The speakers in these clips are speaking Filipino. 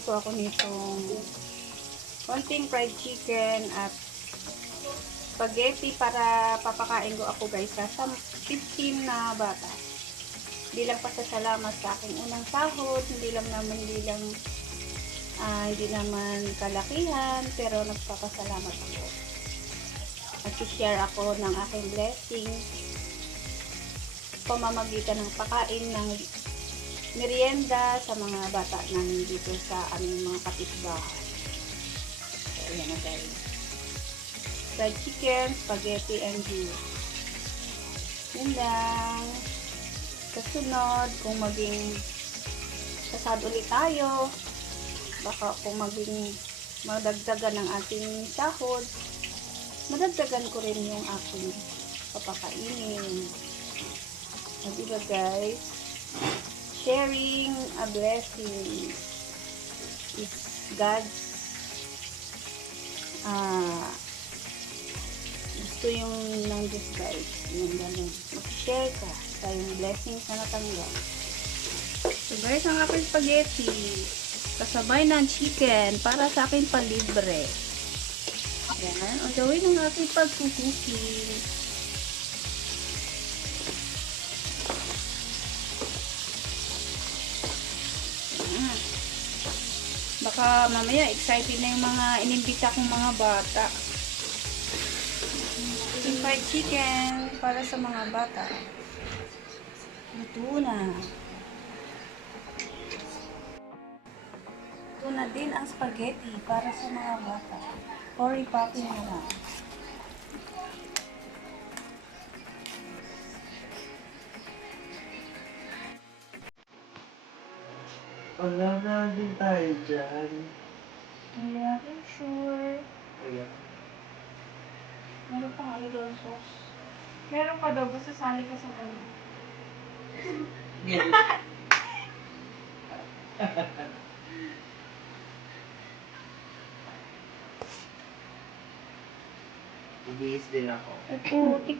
magluto ako nitong konting fried chicken at spaghetti para papakain ko ako guys sa 15 na bata. Bilang pasasalamat sa aking unang sahod, hindi naman kalakihan, pero nagpapasalamat ako. At share ako ng aking blessing pamamagitan ng pakain ng merienda sa mga bata namin dito sa aming mga kapitbahay. So, ayan na guys. Fried chicken, spaghetti, and juice. Yun lang. Kasunod, kung maging kasad ulit tayo, baka kung maging madagdagan ng ating sahod, madagdagan ko rin yung aking papakainin. O diba guys, sharing a blessing is God's gusto yung ng Diyos guys. Yung ganun. Mag-share ka sa yung blessings na natanggap. So guys, ang aking spaghetti kasabay ng chicken para sa aking palibre. Ayan. O gawin ang aking pagsusuki. Ayan. Baka mamaya excited na yung mga inimbita kong mga bata. Fried chicken para sa mga bata. Luto na. Luto na din ang spaghetti para sa mga bata. Cory Poppy na lang. Wala na din tayo dyan. Hindi natin sure. Ayan. Meron pang alcohol sauce. Meron pa daw. Basta sali ka sa kanya. Ibihis din ako. Ay, putik.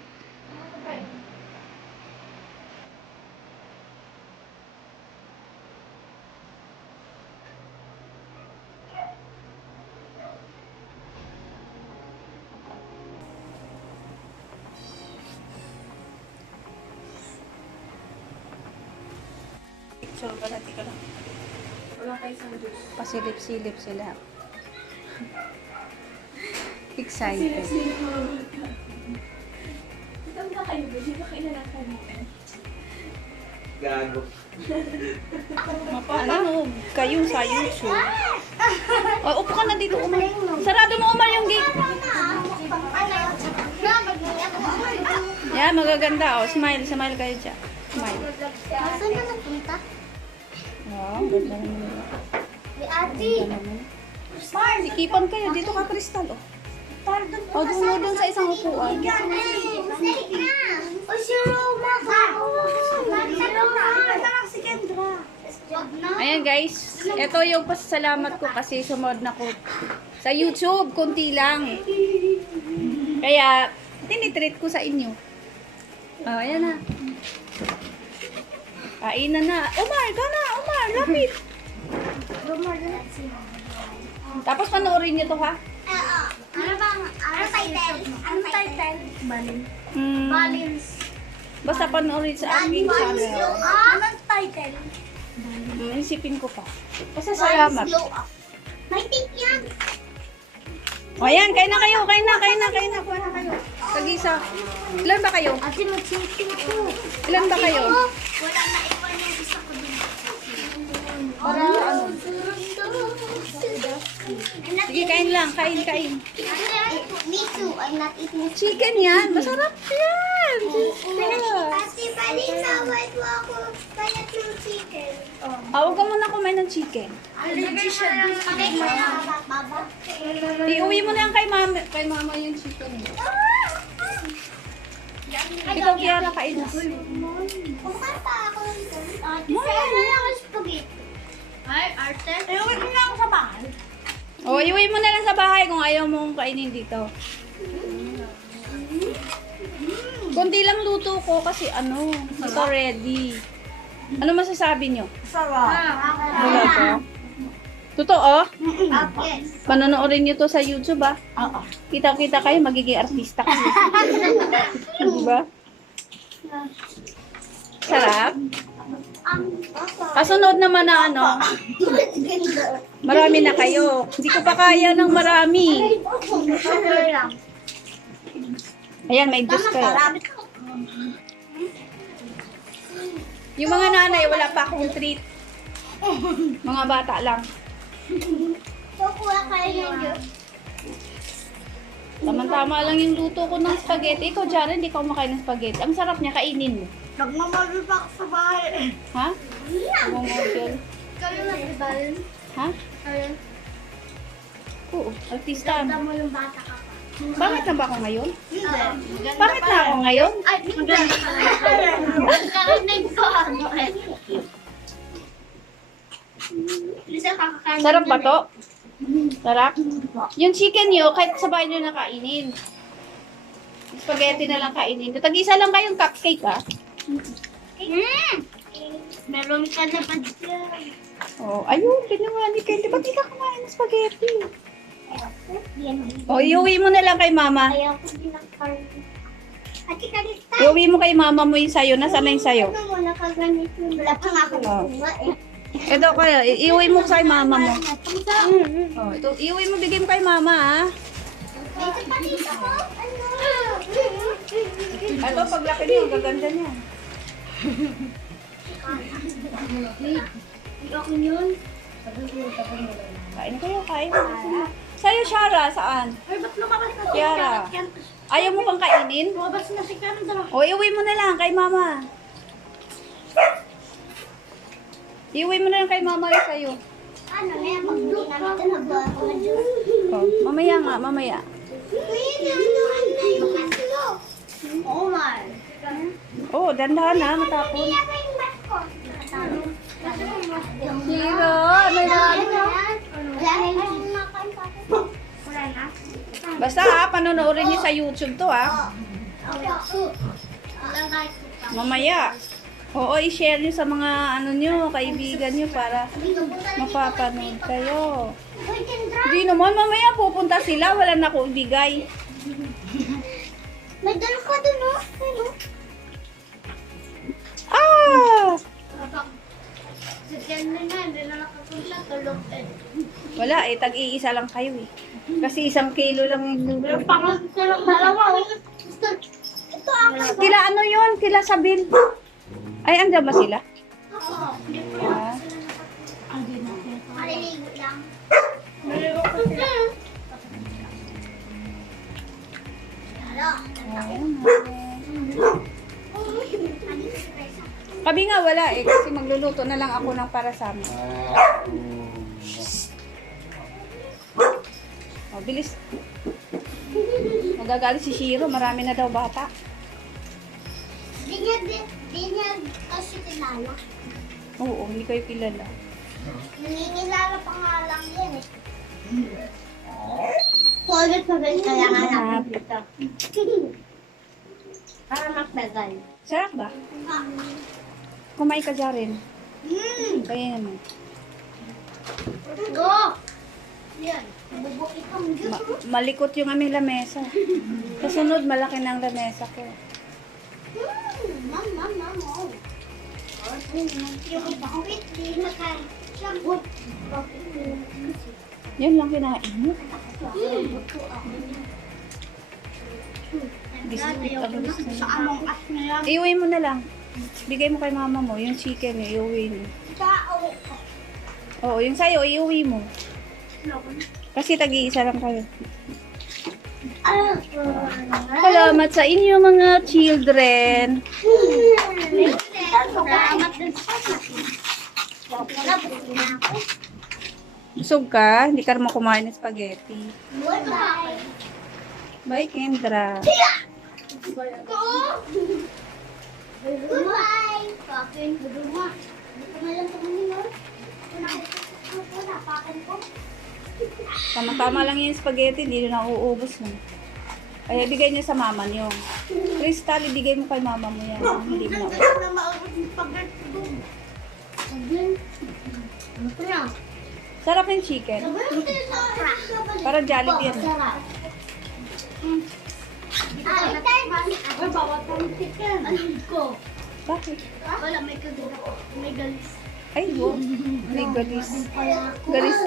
Picture ka natin ka lang. Wala kayo sa juice. Pasilip-silip sila. Excited. Ito ba kayo? Hindi ba kayo nakakalitan? Gago. Ano? Kayo sa YouTube. O, upo ka na dito, Umar. Sarado mo, Umar, yung gate. Yeah, magaganda. O, smile. Smile kayo dyan. Smile. Saan ka nagpunta? Wow, ganda naman. Di ate. Sikipan kayo. Dito ka, Crystal. O, doon sa isang upuan. O si Roma ka. Si Roma. Si Kendra. Ayan guys, ito yung pasasalamat ko kasi sumod na ko sa YouTube, konti lang. Kaya, tinitreat ko sa inyo. Oh, ayan na. Kainan na. Umar, ka na. Umar, lapit. Tapos panoorin nyo to ha. Ano bang, ano title? Ano title? Balin. Balins. Basta panoorin sa aking channel. Anong title? Isipin ko pa. Pasasalamat. Glow up. May tip yan. O ayan, kain na kayo. Kain na. Kuha na kayo. Tag-isa. Ilan ba kayo? Ate, mag-shooting ko. Ilan ba kayo? Wala na iwan yung isa ko dun. Para ano? Sige, kain lang. Kain. Me too. I'm not eating Chicken yan. Masarap yan. Ate, pwede saway mo ako kaya ng chicken. Huwag ka muna kumain ng chicken. Allergy siya dun. Baba. Iuwi mo na yan kay mama yung chicken. Ikaw, Kiara, kain na. Kumanta ako. Ate, sa'yo na lang ang spaghetti. Ay, arte. Iuwi ko na ako sa bahay. O, iuwi mo na lang sa bahay kung ayaw mong kainin dito. Kunti lang luto ko kasi ito ready. Ano masasabi nyo? Sarap. Wala to? Totoo? Yes. Panonoodin niyo to sa YouTube ah. Oo. Kita-kita kayo, magiging artista kayo. Diba? Sarap. Kasunod naman na ano, marami na kayo. Hindi ko pa kaya ng marami. Ayan, may juice kayo. Yung mga nanay, wala pa akong treat. Mga bata lang. Kukuha kayo ng juice. Tama-tama lang yung luto ko ng spaghetti. Ikaw, Jaren, hindi ka kumakain ng spaghetti. Ang sarap niya, kainin mo. Nagmamagod pa ako sa bahay. Ha? Mamamodel. Kayo na, di ba? Ha? Kayo. Oo, artista. Ganda mo yung bata ka pa. Pangit na ba ako ngayon? Hindi. Pangit na ako ngayon? Ay, maganda ka lang. Karinig ko ano eh. Lisa, kakakain. Sarap ba to? Sarap? Yung chicken nyo, kahit sabay nyo na kainin. Spaghetti na lang kainin. Tag-isa lang kayong cupcake, ah. Meron ka na pa dyan. Oh, ayun, pinuha ni Candy. Ba't di ka kumain ng spaghetti? Oh, iuwi mo na lang kay mama. Ayaw ko pinakain. Ati ka dito. Iuwi mo kay mama mo yung sayo. Nasaan na yung sayo? Ano mo nakaganit yun? Wala pa nga ako nakuha eh. Ito kaya, iuwi mo sa mama mo. Oh, ito, iuwi mo, bigay mo kay mama, ah. Dito pa dito ko. Ano? Ito, paglaki niyo, gaganda niya. Ako yun. Kain kayo, kain. Sa'yo, Shara, saan? Ay, ba't lumabas ka? Kiara. Ayaw mo pang kainin? Lumabas na si Karen dalawa. O, iuwi mo na lang kay mama. Iuwi mo na lang kay mama yung sa'yo. Ano na yan? Pag-blue namin ito, nagawa ko na dyan. Oh, mamaya nga, mamaya. Kuya, ano yung kaslo? Oh my. Oh, dandahan na, matapon. Pila ba yung bas ko? Hiro, ano na? Wala na yung nakain pa ako. Wala na? Basta ha, panonoodin niyo sa YouTube to ha. Wala na. Mamaya. Oo, i-share niyo sa mga ano niyo, kaibigan niyo para mapapanood kayo. Uy, Kendra! Hindi naman, mamaya pupunta sila, wala na ko ibigay. May dala ka dun, no? Ano? Ah! Si Kendra na, hindi na nakapunta. Tulog eh. Wala eh, tag-iisa lang kayo eh. Kasi 1 kilo lang yung luto. Pangat ka lang dalawa. Ito ako. Kila ano yun? Kila Sabil. Ay, andyan ba sila? Oo. Ah. Maliligo lang. Kabi nga wala eh, kasi magluluto na lang ako ng para sa amin. Oh, bilis. Magagalit si Shiro, marami na daw bata. Di niya kasi kilala. Oo, hindi kayo kilala. Nanginilala pa nga lang yan eh. Solid pa rin kaya nga natin dito. Para magtagal. Sarap ba? Kumain ka dyan rin. Kaya naman. Go! Yan. Bubuki kang Malikot yung aming lamesa. Kasunod, malaki na ang lamesa ko. Ma'am. Oh. Yung bakit di naka-shampoo. Yan lang kinain mo. Sa among as na yan. Iuwi mo na lang. Bigay mo kay mama mo, yung chicken, iuwi mo. Tao. Oo, yung sayo, iuwi mo. Kasi tag-iisa lang kayo. Salamat sa inyo mga children. Salamat din sa Busog ka? Hindi ka naman kumain ng spaghetti. Bye. Bye, Kendra. Bye. Kakin ko duma. Hindi ko na lang tumanin mo. Napakan ko. Tama-tama lang yung spaghetti, hindi na nauubos mo. Kaya bigay niyo sa mama niyo. Crystal, ibigay mo kay mama mo yan. Hindi mo na. na maubos yung pagkat ko. Ano ko na? Sarap yung chicken. Para Jollibee yan. Sarap. Ay, bawat ang chicken. Ko. Bakit? Wala, may kagalit. May galis. Ay, wow. May galis. Galis.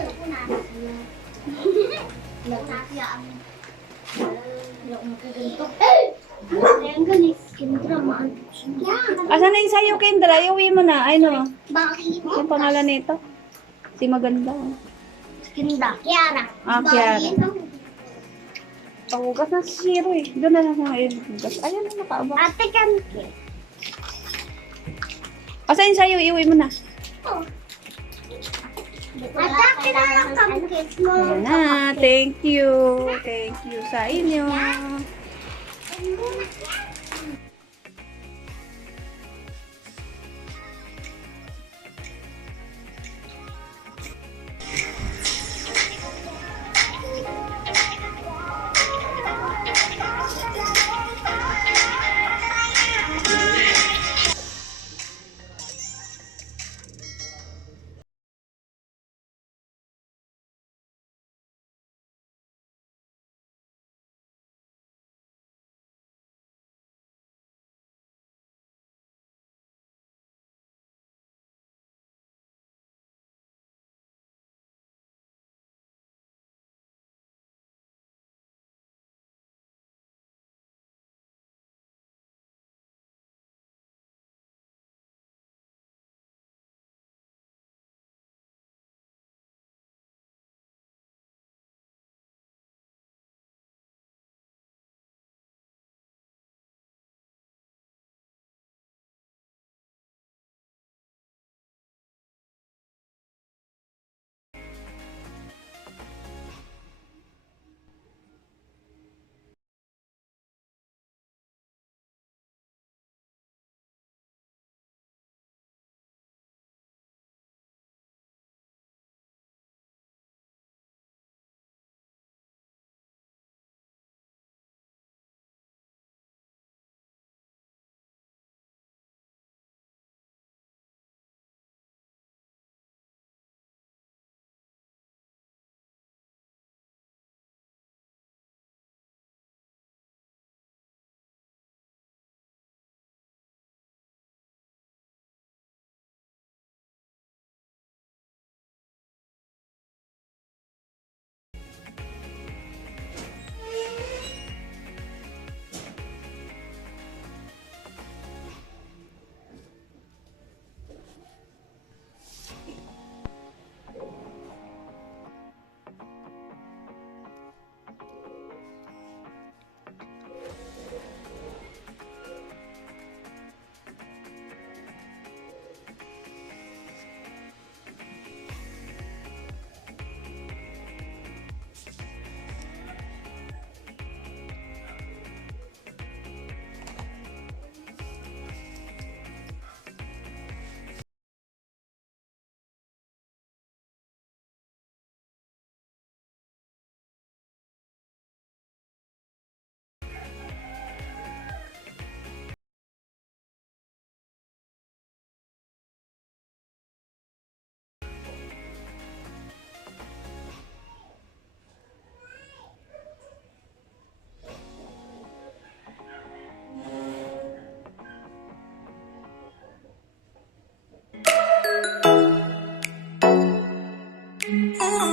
Ang galis. Kendra, maantok siya. Asan na yung sayo, Kendra? Iuwi mo na. Ay, no. Bakit? Yung pangalan nito? Si maganda. Kendra. Kiara. Ah, Kiara. Pahugas na si Shiro eh. Doon na lang mga ilugas. Ayan na, nakaabang. Ate Kanke. Asan yung sayo? Iuwi mo na. Ate, lang cupcakes mo. Ayan na. Thank you. Thank you sa inyo. Ano na yan?